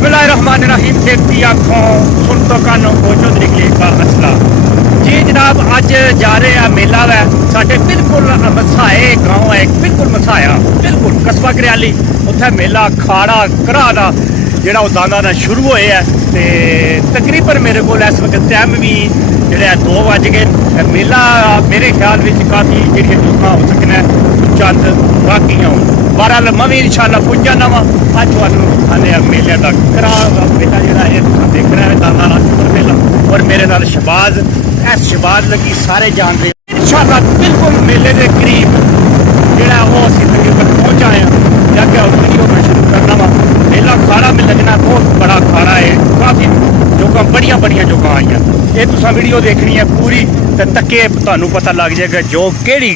बिस्मिल्लाहिर्रहमानिर्रहीम। देखती आँखों सुनतो कानों को चौधरी खलील का असला। जी जनाब, अज जा रहे हैं मेला वै साढ़े बिल्कुल मसाए गाँव है, बिल्कुल मसाया बिल्कुल कस्बा घरियाली। उत्थे मेला खाड़ा घरा का जोड़ा दाना का शुरू होए है ते तकरीबन मेरे को इस वक्त टाइम भी जोड़ा 2 बज गए। मेला मेरे ख्याल में काफ़ी जी लोग हो सकना चंद बाकी हो। बहरहाल मैं भी इंशाल्लाह पुज जाना वा। अज आने मेले का करा मेला जोड़ा देख रहा है दाना शुगर मेला। और मेरे नाल शबाज, इस शबाज लगी सारे जान रहे इंशाल्लाह बिल्कुल मेले के करीब जोड़ा वो असी तकरीबन पहुँच आए हैं। जाके वीडियो मैं शुरू करना वा। मेला खाड़ा में लगना बहुत बड़ा खाड़ा है, काफ़ी जोगा बड़िया बड़िया जोगा आई हैं। ये तुसा वीडियो देखनी है पूरी तो तके तुहानू पता लग जाएगा जो केड़ी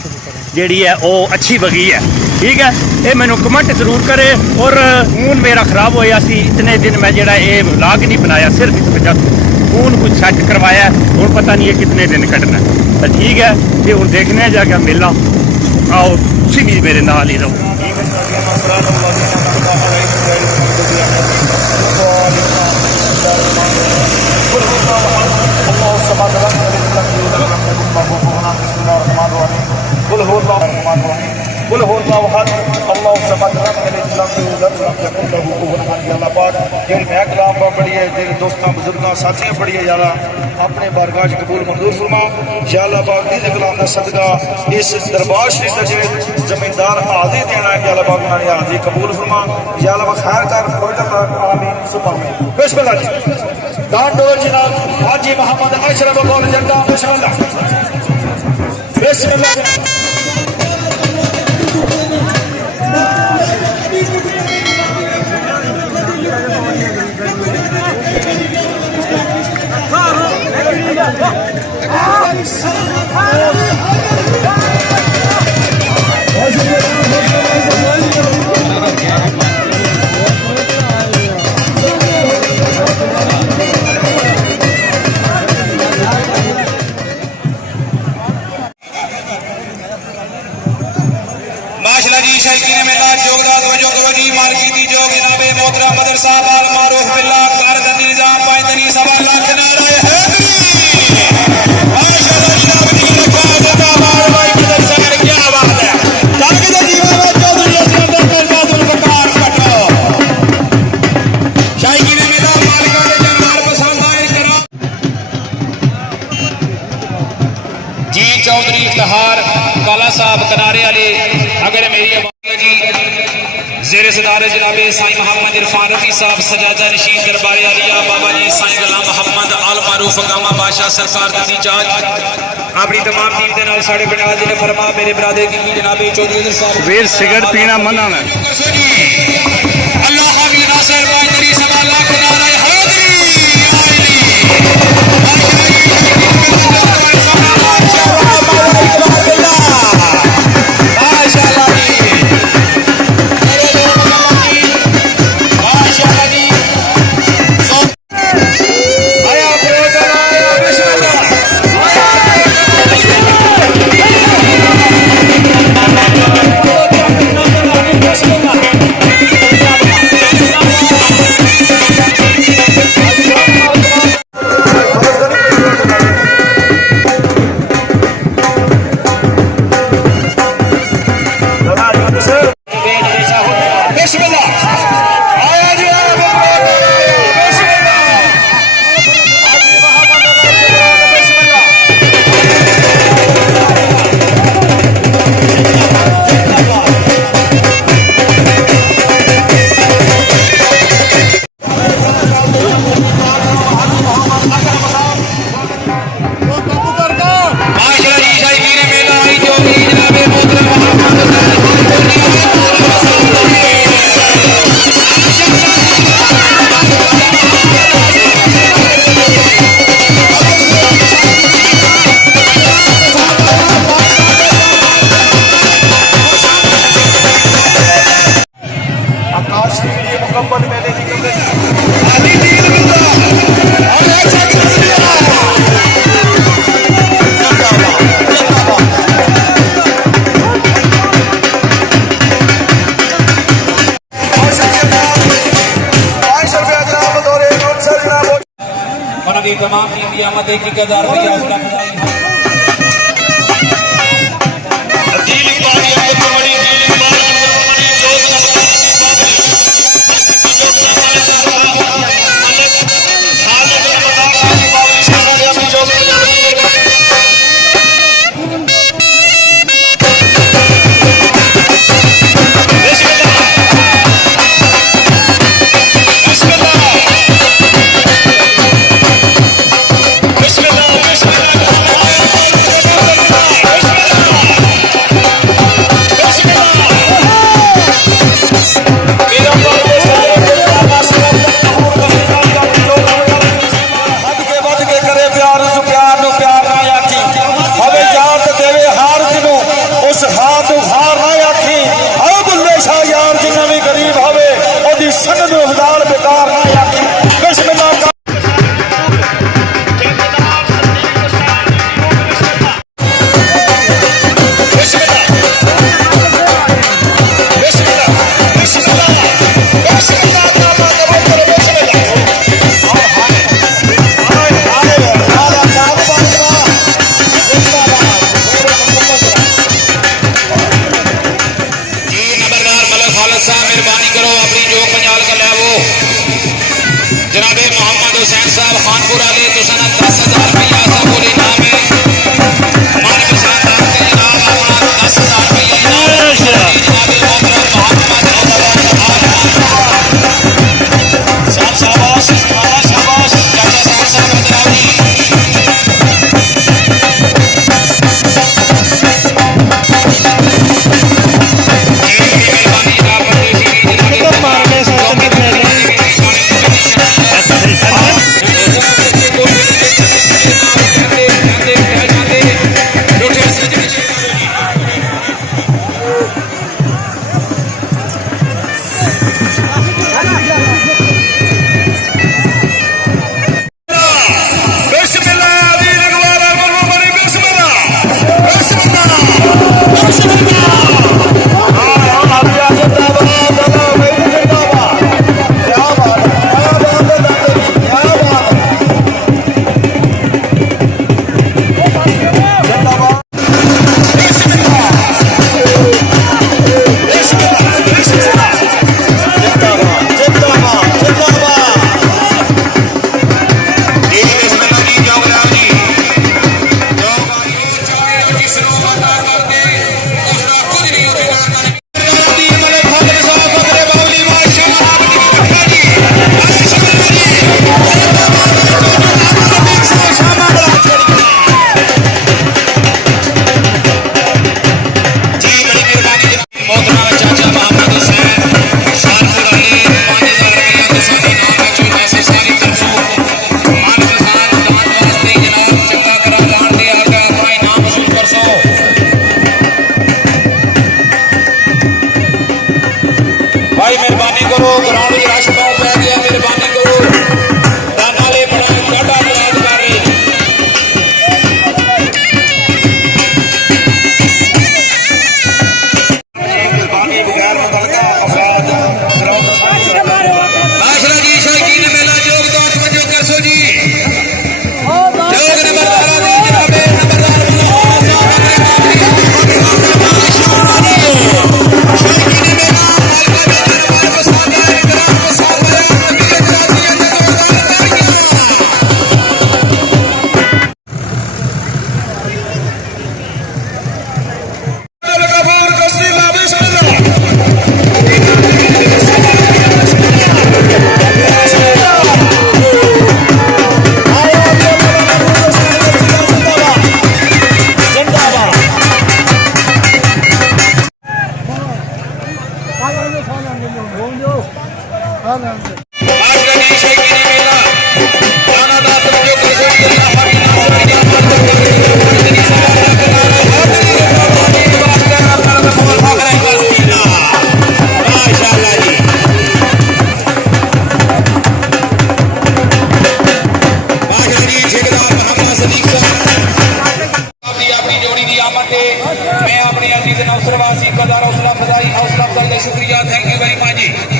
जी है वो अच्छी बगी है। ठीक है, ये मैनू कमेंट जरूर करे। और खून मेरा खराब होया सी इतने दिन मैं जोड़ा ये व्लॉग नहीं बनाया, सिर्फ इस वजह खून कुछ सैट करवाया। हूँ पता नहीं है कितने दिन कटना तो ठीक है ये हूँ देखने जाके मेला। आओ तुम भी मेरे नाल ही रहो। दोस्तों बुजुर्गों साथियों पढ़ी है यारा अपने बारगाह कबूल मंजूर फरमा। या अल्लाह पाक दी कलाम का सदका इस दरबार शरीफ का जो जमींदार हाजी देना है, या अल्लाह पाक उन्होंने हाजी कबूल फरमा। या अल्लाह खैर कर आमीन सुभान। बिस्मिल्लाह जी दान डोर जनाब हाजी मोहम्मद अशरफ कौल जद्दा बिस्मिल्लाह बिस्मिल्लाह। माशाल्लाह जी शैकीन मेला जोगदा तवज्जो करो जी। मालकी दी जोग जनाबे मोहतरम मदरसा बाल मारूफ बिल्लाह कारगंदी निजाम पाइंदनी सवा लाख नारे हैदरी। माशाल्लाह जनाब दी रखा जिंदाबाद भाई मदरसा क्या बात है। ताकि जीवा में चौधरी असलम मिर्जातुल वकार कटो शैकीन मेला मालिका दे दरबार पसंद आए करो जी। चौधरी इफ्तिहार काला साहब किनारे वाले अगर मेरी जी जेर सदार जनाबे साईं मोहम्मद इरफान रफी साहब सजादा नशीन दरबार आलिया बाबा जी साईं गुलाम मोहम्मद आल मारूफ गामा बादशाह सरकार दी चाज अपनी तमाम टीम के नाल साढ़े बनाल जी ने फरमा मेरे बरादर की जनाबे चौधरी साहब वीर सिगरेट पीना मना है। अल्लाह हावी नासिर वाहिदी सवा लाख नारे हैदरी साड़ी तमाम टीम की आमद 1000 रुपया उसका शुक्रिया, थैंक यू वेरी मच जी।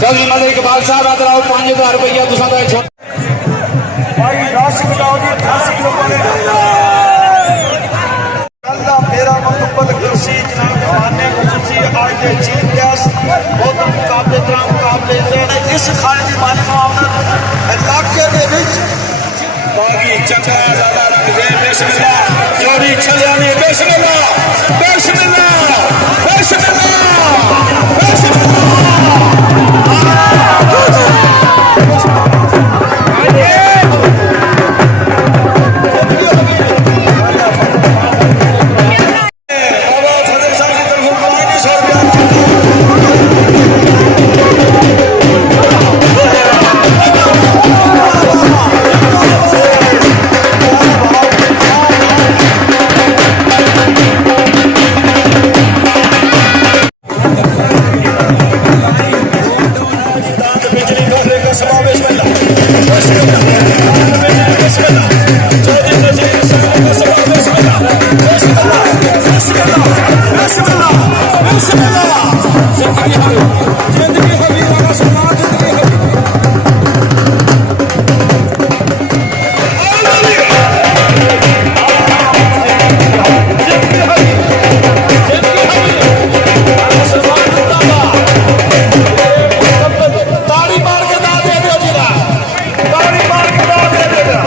चौधरी मलिक इकबाल साहब आदर आओ 5000 रुपया तुसा दा भाई राशिद जाओगी 88 लोगों ने कल्ला मेरा मुकब्बल कुर्सी जनाब जवाने खुसूसी आज के चीफ गेस्ट बहुत मुकाबले तरह मुकाबले इस खाने की मालिक आमद इलाके दे विच बागी चंगा ज्यादा बिस्मिल्लाह जोड़ी छलियानी बिस्मिल्लाह बिस्मिल्लाह बिस्मिल्लाह बिस्मिल्लाह Bismillah. जिंदगी होगी वाला सम्मान जिंदगी होगी ताड़ी मार के दाद दे दो जी ताड़ी मार के दाद दे देगा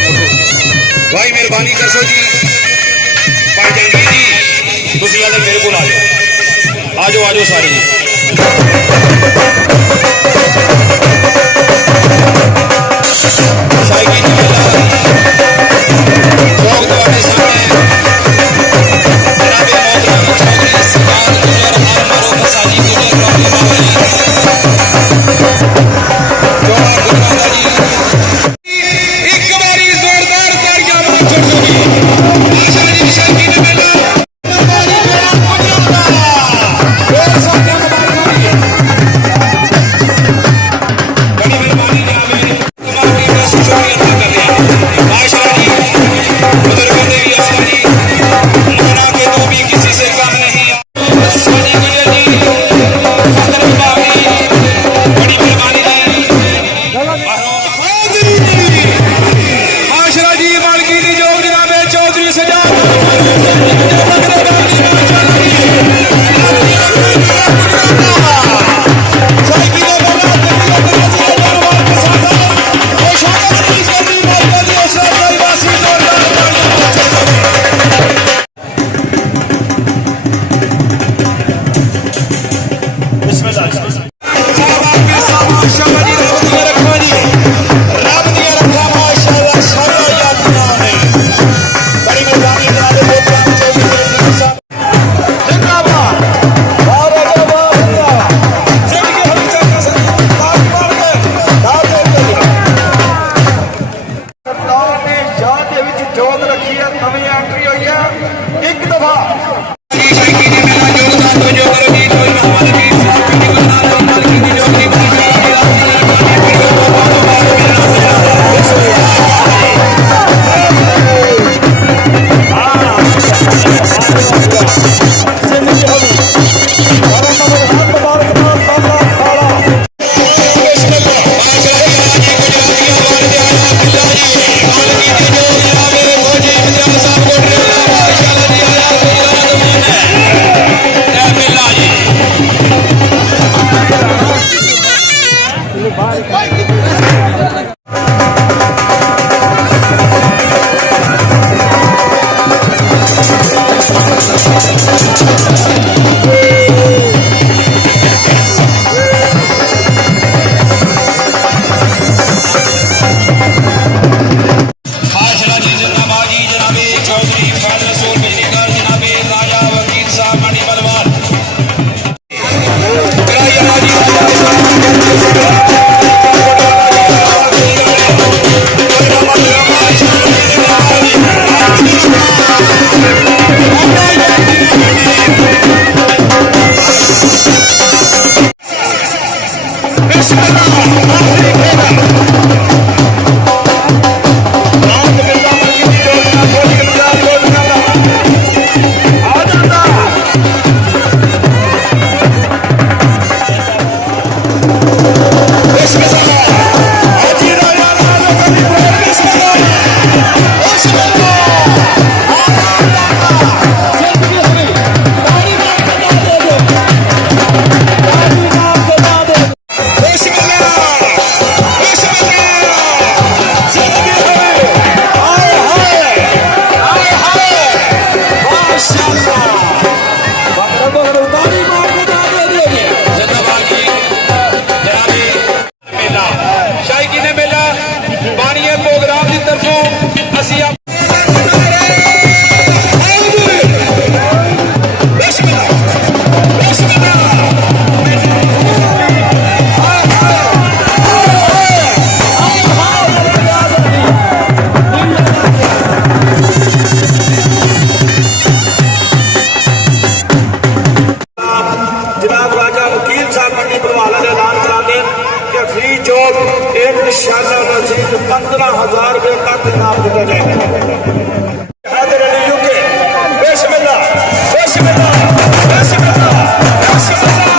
भाई मेहरबानी कर सो जी भाई जंगीर जी तुम अगर मेरे को आ जाओ सारे जी शायकी चौक तुम्हारे सामने जनाब मोहतरम चौधरी सिद्धार्थ गुजर आलमरो फसाजी गुजर रहमतुल्लाह जी एक बारी जोरदार तालियां बजाओ आशा जी शायकी ने मेला बड़ी मेहरबानी जनाब तुम्हारी बस शुक्रिया अदा कर रहे हैं माशाअल्लाह जी बुजुर्गों ने भी असला जी इंशाअल्लाह नजीर 15,000 रुपए तक इनाम दिया जाएगा। हैदर अली यूके बेशमिल्लाह बेशमिल्लाह बेशमिल्लाह बेशमिल्लाह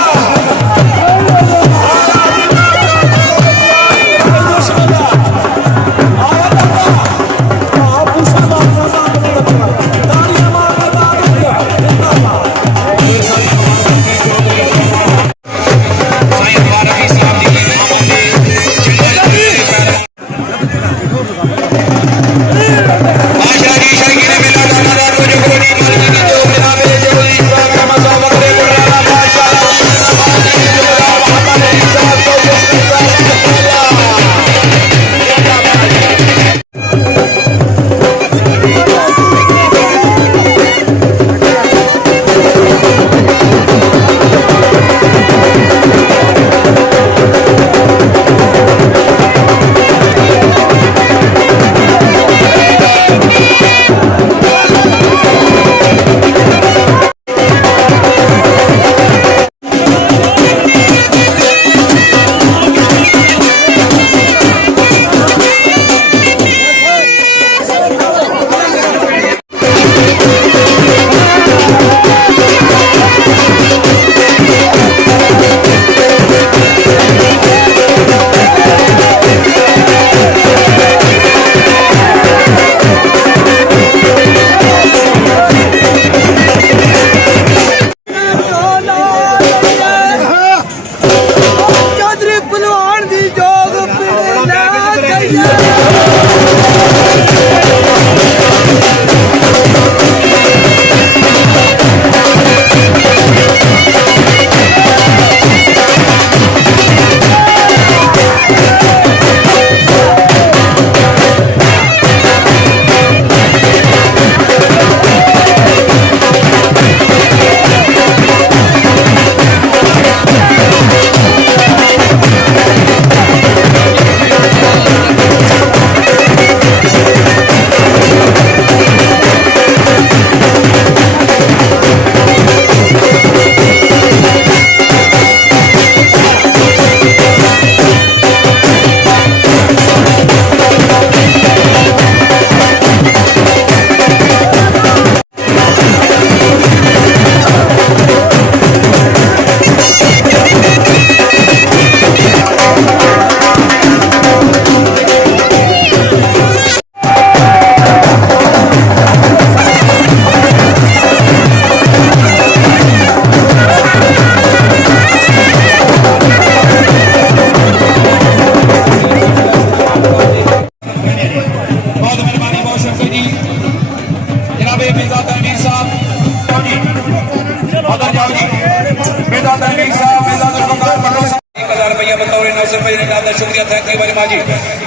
शुक्रिया थैंक यू वेरी मच जी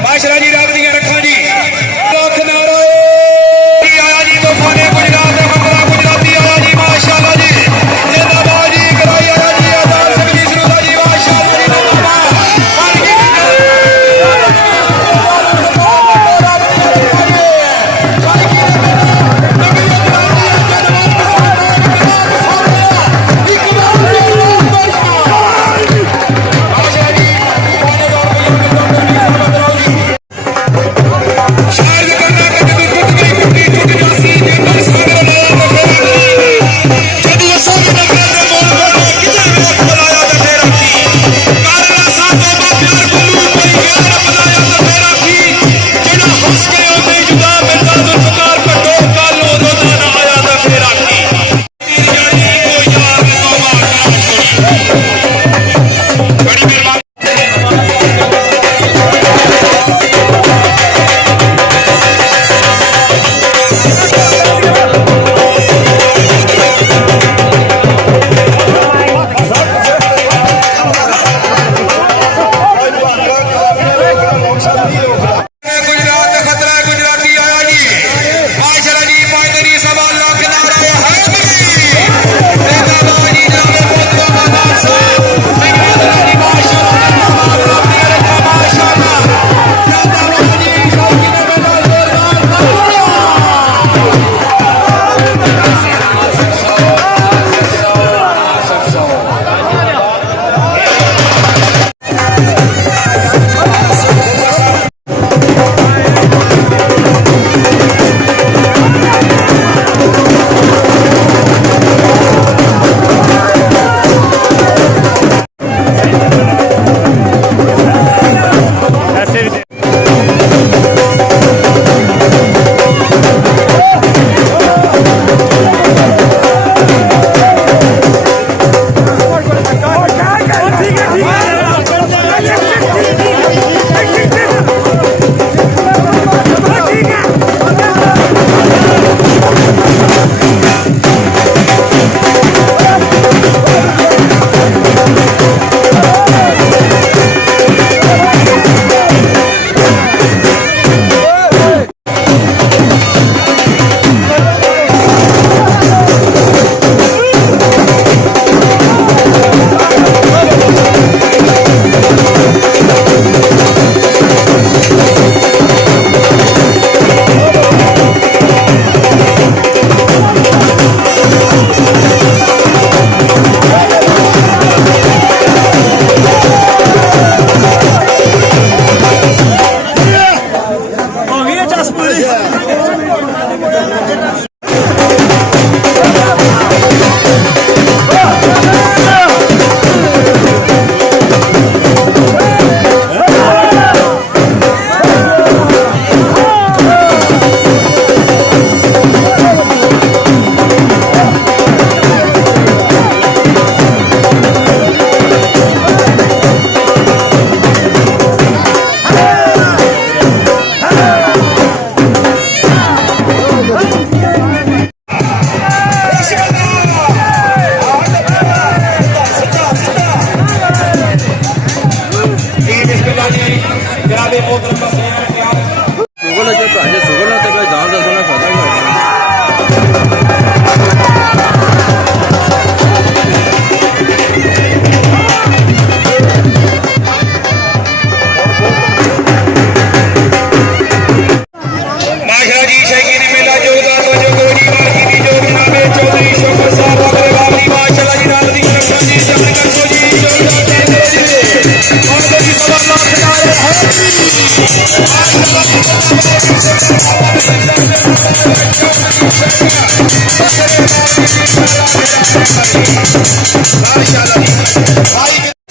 माशरा जी रब दियां रखा जी लख नारा आया जी तूफाने गुजरात का बंगला गुजराती आया जी माशाअल्लाह जी जिंदाबाद जी कराई आया जी आजाद सकली सुरदा जी माशाअल्लाह जी जिंदाबाद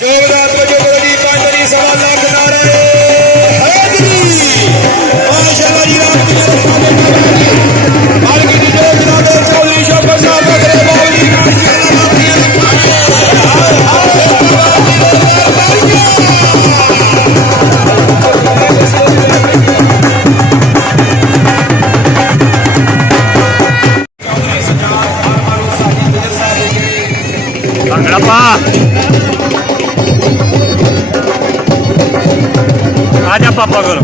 जोरदार बजो जी पांचरी सवा लाख नारे हैदरी माशाल्लाह जी राम की मालिक की जोरदार दे चौधरी शोभा साहब बकरे बावली ਭੰਗੜਾ ਪਾ ਆ ਜਾ ਪਾਪਾ ਕੋਲ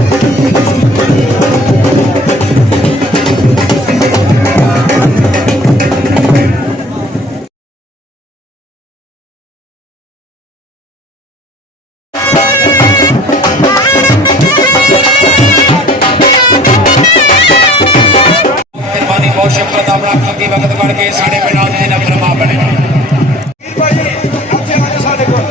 मेहरबानी बहुत शुक्रिया अपना कीमती वक्त कढ़ के साढ़े पिंडों ਦੇ ਨਫ਼ਰਮਾ ਬਣੇ ਭਾਈ ਇੱਥੇ ਆ ਜਾ ਸਾਡੇ ਕੋਲ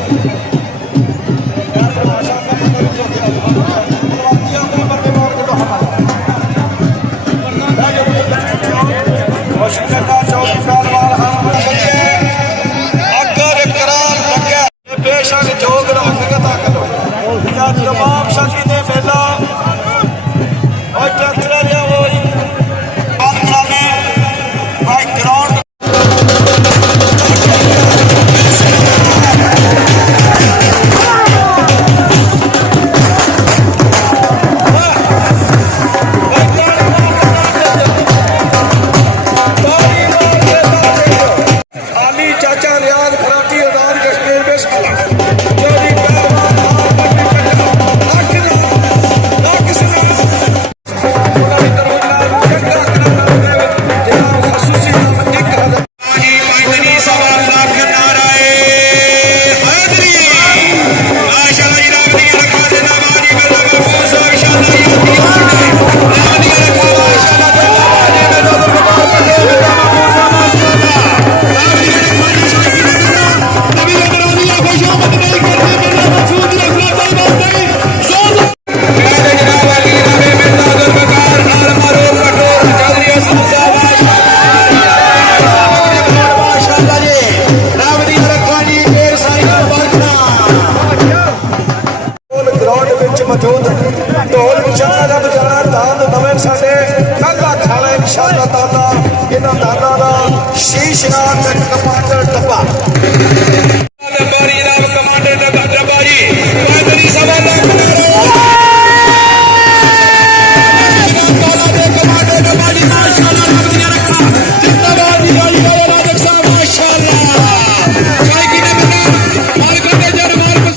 ਕੋਸ਼ਿਸ਼ ਕਰਦਾ ਚੌਕੀ ਪਹਿਲਵਾਨ ਹਮ ਚੱਲਿਏ ਅਗਰ ਇਕਰਾਰ ਲੱਗਿਆ ਬੇਸ਼ੱਕ ਜੋਗ ਹਕੀਕਤ ਕਰੋ ਜਾਂ ਤਮਾਮ ਸ਼ਖੀ ਦੇ ਮੇਲਾ और ट्रैक्टर लिया वो बात कराने भाई ग्राउंड आली चाचा रियाज फराटी उदार कश्मीर में साला जो भी पहलवान हार पर सवा लाख नारे हैदरी माशाल्लाह जी राम दी रखा देना बाजी मेरा महफूज माशाल्लाह जी राम दी रखा माशाल्लाह जी मेरा महफूज नबी इब्राहिम खुशामद नहीं करते मेरा महफूज रखना चाहिए मेरे जनाब अली नबी मिर्जा गुलबकार हाल मारो कठोर चौधरी हसन साहब ग्राउंड ਵਿੱਚ ਮੌਜੂਦ ਢੋਲ ਵਿਚਾਰਾ ਦਾ ਬਜਾਣਾ ਦਾਦ ਨਵੇਂ ਸਾਡੇ ਕੱਲਾ ਖਾਲਾ ਇਨਸ਼ਾਅੱਲਾ ਤਾਲਾ ਇਹਨਾਂ ਦਾਦਾ ਦਾ ਸ਼ੀਸ਼ ਨਾਲ ਤੇ ਕਮਾਂਡਰ ਡੱਬਾ ਦਰਬਾਰੀ ਦਾ ਕਮਾਂਡਰ ਡੱਬਾ ਜੀ ਪਾਦਰੀ ਸਵਾ ਲੱਖ ਤਾਲਾ ਦੇ ਕਮਾਂਡਰ ਡੱਬਾ ਜੀ ਮਾਸ਼ਾਅੱਲਾ ਰੱਬ ਦੀਆਂ ਰੱਖਾਂ ਜਿੰਦਾਬਾਦ ਜੀ ਵਾਲੀ ਵਾਲੇ ਰਾਜਕ ਸਾਹਿਬ ਮਾਸ਼ਾਅੱਲਾ ਚਾਹੀ ਕੀ ਨੇ ਬਣਾ ਮਾਲਕ ਦੇ ਜਰ ਮਾਲਕ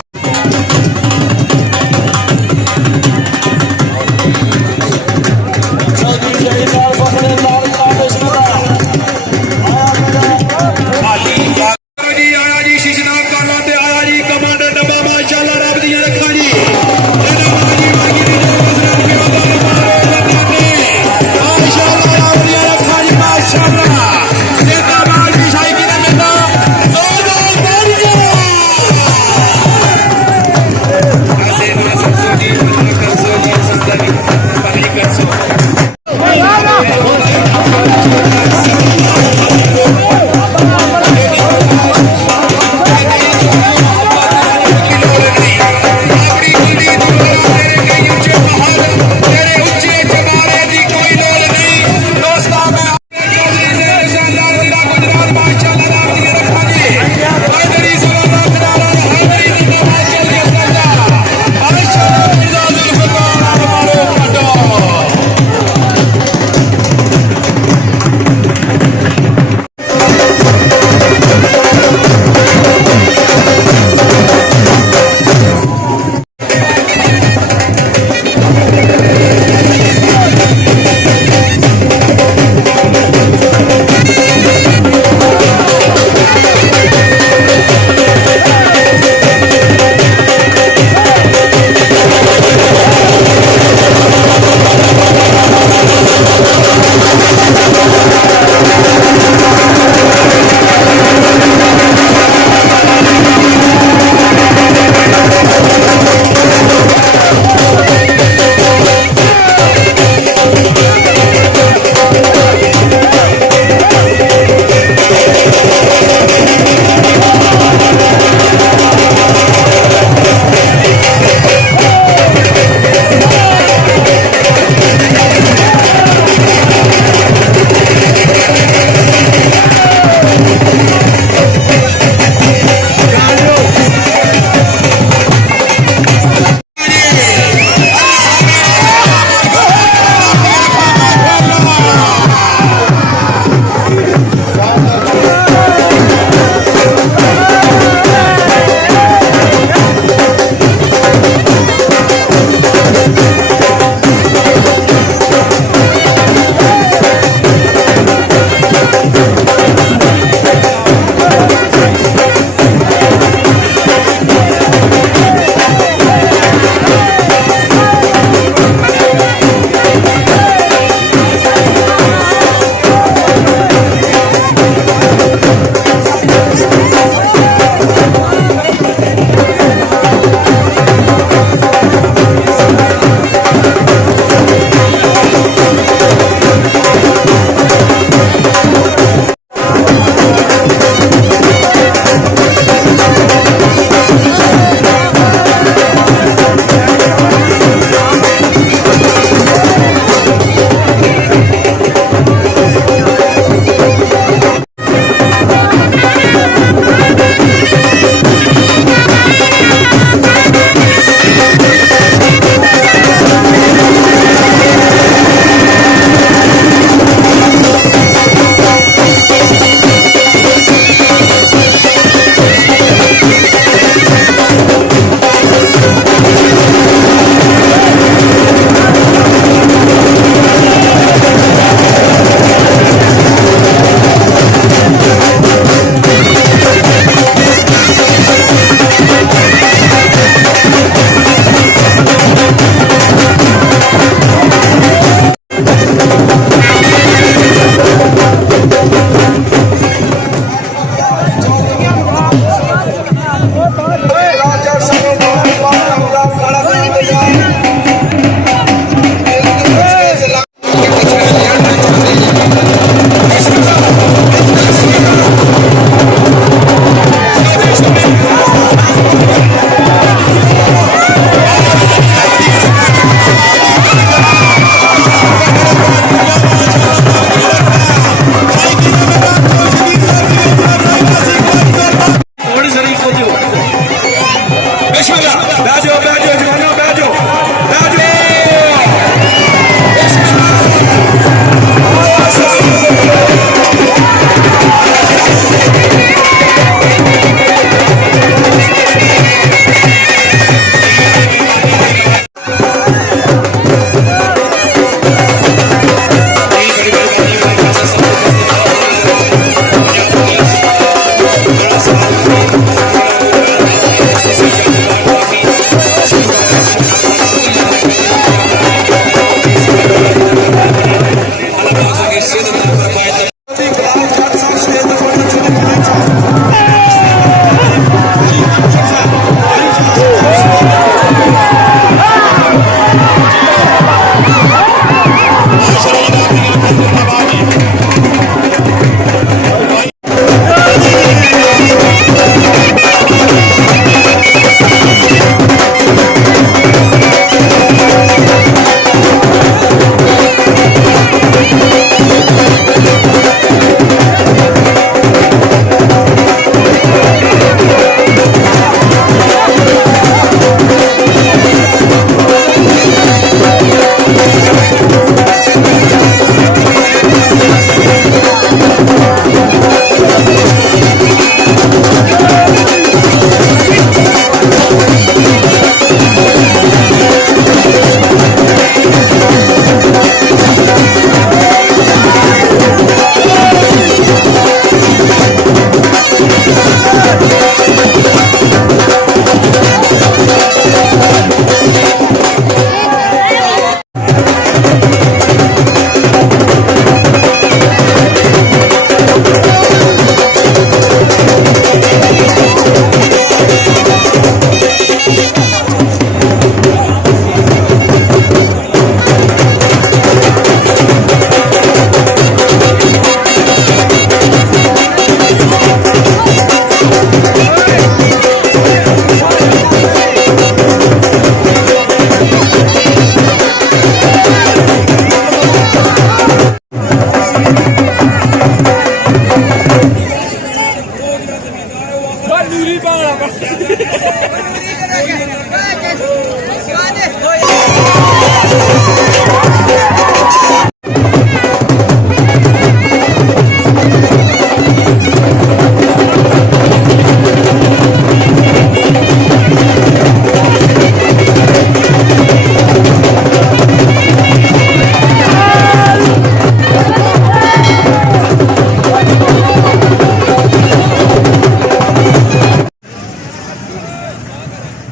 ਨੀਲੀ ਪਾਉਣਾ